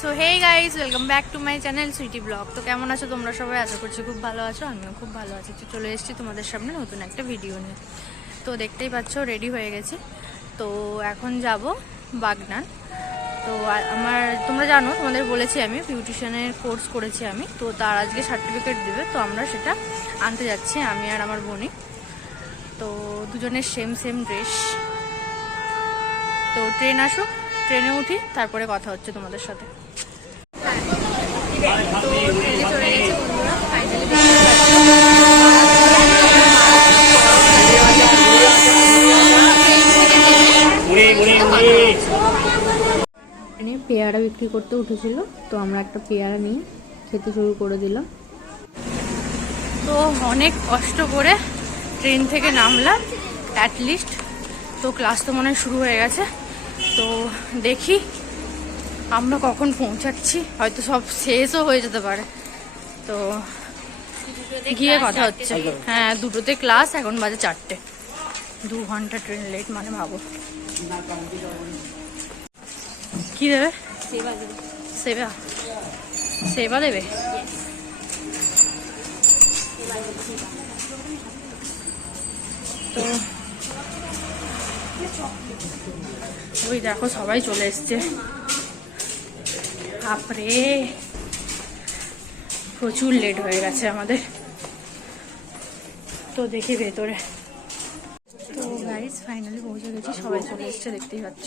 So hey guys, welcome back to my channel sweety blog. তো কেমন আছো তোমরা সবাই? আশা করছি খুব ভালো আছো, আমিও খুব ভালো আছি। তো চলে এসেছি তোমাদের সামনে নতুন একটা ভিডিও নিয়ে। তো দেখতেই পাচ্ছ রেডি হয়ে গেছি। তো এখন যাব বাগনান। তো আমার তোমরা জানো, তোমাদের বলেছি আমি বিউটিশিয়ানের কোর্স করেছি আমি। তো তার আজকে সার্টিফিকেট দেবে, তো আমরা সেটা আনতে যাচ্ছি আমি আর আমার বোনই। তো দুজনের সেম ড্রেস। তো ট্রেন আসুক, ট্রেনে উঠি, তারপরে কথা হচ্ছে তোমাদের সাথে। তো ট্রেনে চলে গেছে বন্ধুরা, ফাইনালি পেয়ারা বিক্রি করতে উঠেছিল। তো আমরা একটা পেয়ারা নিয়ে খেতে শুরু করে দিলাম। তো অনেক কষ্ট করে ট্রেন থেকে নামলাম অ্যাটলিস্ট। তো ক্লাস তো মনে হয় শুরু হয়ে গেছে। তো দেখি আমরা কখন পৌঁছাচ্ছি, হয়তো সব শেষও হয়ে যেতে পারে। তো গিয়ে কথা হচ্ছে। হ্যাঁ, দুটোতে ক্লাস, এখন বাজে 4টে। 2 ঘন্টা ট্রেন লেট, মানে ভাবো। কি দেবে? সেবা সেবা দেবে। তো ওই দেখো সবাই চলে এসছে। বাপরে, প্রচুর লেট হয়ে গেছে আমাদের। তো দেখি ভেতরে। তো গাইস ফাইনালি পৌঁছে গেছি, সবাই চলে এসছে, দেখতেই পাচ্ছ।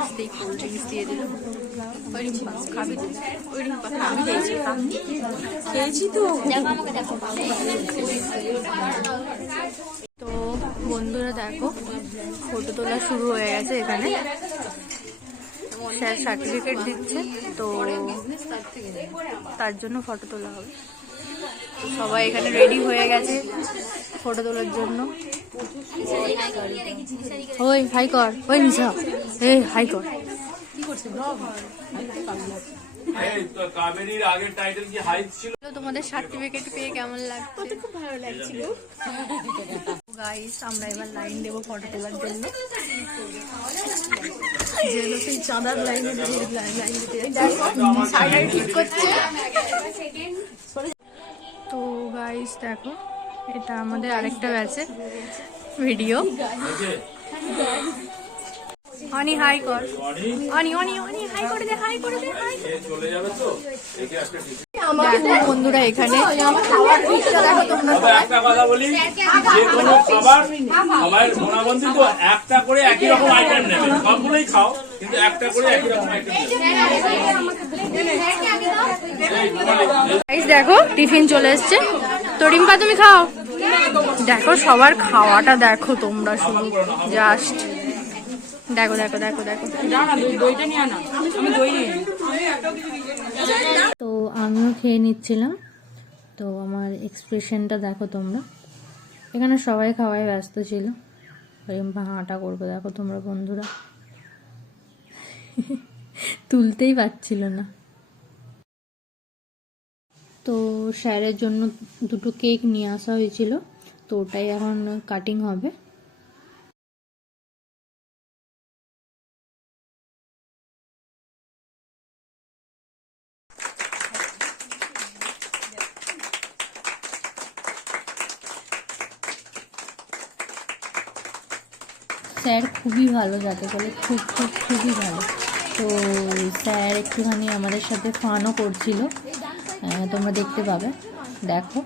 আসতেই কোল্ড ড্রিঙ্কস দিয়ে দিল। খাবি তো? খেয়েছি তো। তো বন্ধুরা দেখো, ফটো তোলা শুরু হয়ে গেছে এখানে। স্যার সার্টিফিকেট দিচ্ছে, তো তার জন্য ফটো তোলা হবে। তো সবাই এখানে রেডি হয়ে গেছে ফটো তোলার জন্য। ওই হাই কর, ওই নিশা, এই হাই কর। তোমাদের সার্টিফিকেট পেয়ে কেমন লাগছে? খুব ভালো লাগছিল গাইস। আমরা এবার লাইন দেবো ফটো তোলার জন্য। সেই চাঁদার লাইনে ঠিক করছে। তো গাইস দেখো, এটা আমাদের আরেকটা ব্যাচে ভিডিও। অনি হাই কর, অনি অনি অনি হাই করে দে, হাই করে দে, হাই চলে যাবে। তো বন্ধুরা এখানে একটা কথা বলি, যে কোনো খাবার সবাই মোনাবন্দি তো একটা করে একই রকম আইটেম নেবে, সবগুলোই খাও কিন্তু একটা করে একই রকম আইটেম নেবে। দেখো টিফিন চলে এসছে। তো রিম্পা তুমি খাও। দেখো সবার খাওয়াটা দেখো তোমরা, শুধু জাস্ট দেখো দেখো দেখো দেখো। তো আমিও খেয়ে নিচ্ছিলাম। তো আমার এক্সপ্রেশনটা দেখো তোমরা। এখানে সবাই খাওয়ায় ব্যস্ত ছিল। রিম্পা হাঁটা করবে দেখো তোমরা বন্ধুরা, তুলতেই পারছিল না। তো স্যারের জন্য দুটো কেক নিয়ে আসা হয়েছিল, তো ওটাই এখন কাটিং হবে। স্যার খুবই ভালো, যাতে বলে খুবই ভালো। তো স্যার একটুখানি আমাদের সাথে ফানও করছিল, তোমরা দেখতে পাবে। দেখো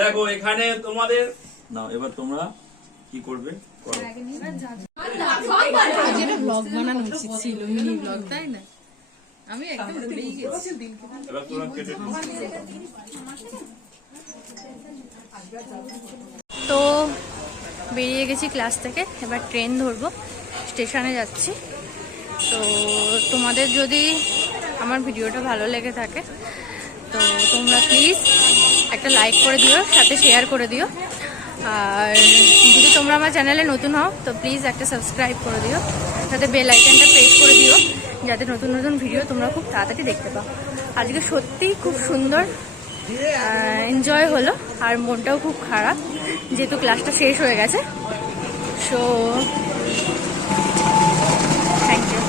দেখো এখানে তোমাদের না, এবার তোমরা কি করবে? ব্লগ বানানো উচিত ছিল, মিনি ব্লগ, তাই না? আমি একদম ভুলেই গেছি। তো বেরিয়ে গেছি ক্লাস থেকে, এবার ট্রেন ধরবো, স্টেশনে যাচ্ছি। তো তোমাদের যদি আমার ভিডিওটা ভালো লেগে থাকে, তো তোমরা প্লিজ একটা লাইক করে দিও, সাথে শেয়ার করে দিও। আর যদি তোমরা আমার চ্যানেলে নতুন হও তো প্লিজ একটা সাবস্ক্রাইব করে দিও, সাথে বেল আইকনটা প্রেস করে দিও, যাতে নতুন নতুন ভিডিও তোমরা খুব তাড়াতাড়ি দেখতে পাও। আজকে সত্যিই খুব সুন্দর এনজয় হলো, আর মনটাও খুব খারাপ যেহেতু ক্লাসটা শেষ হয়ে গেছে। So thank you.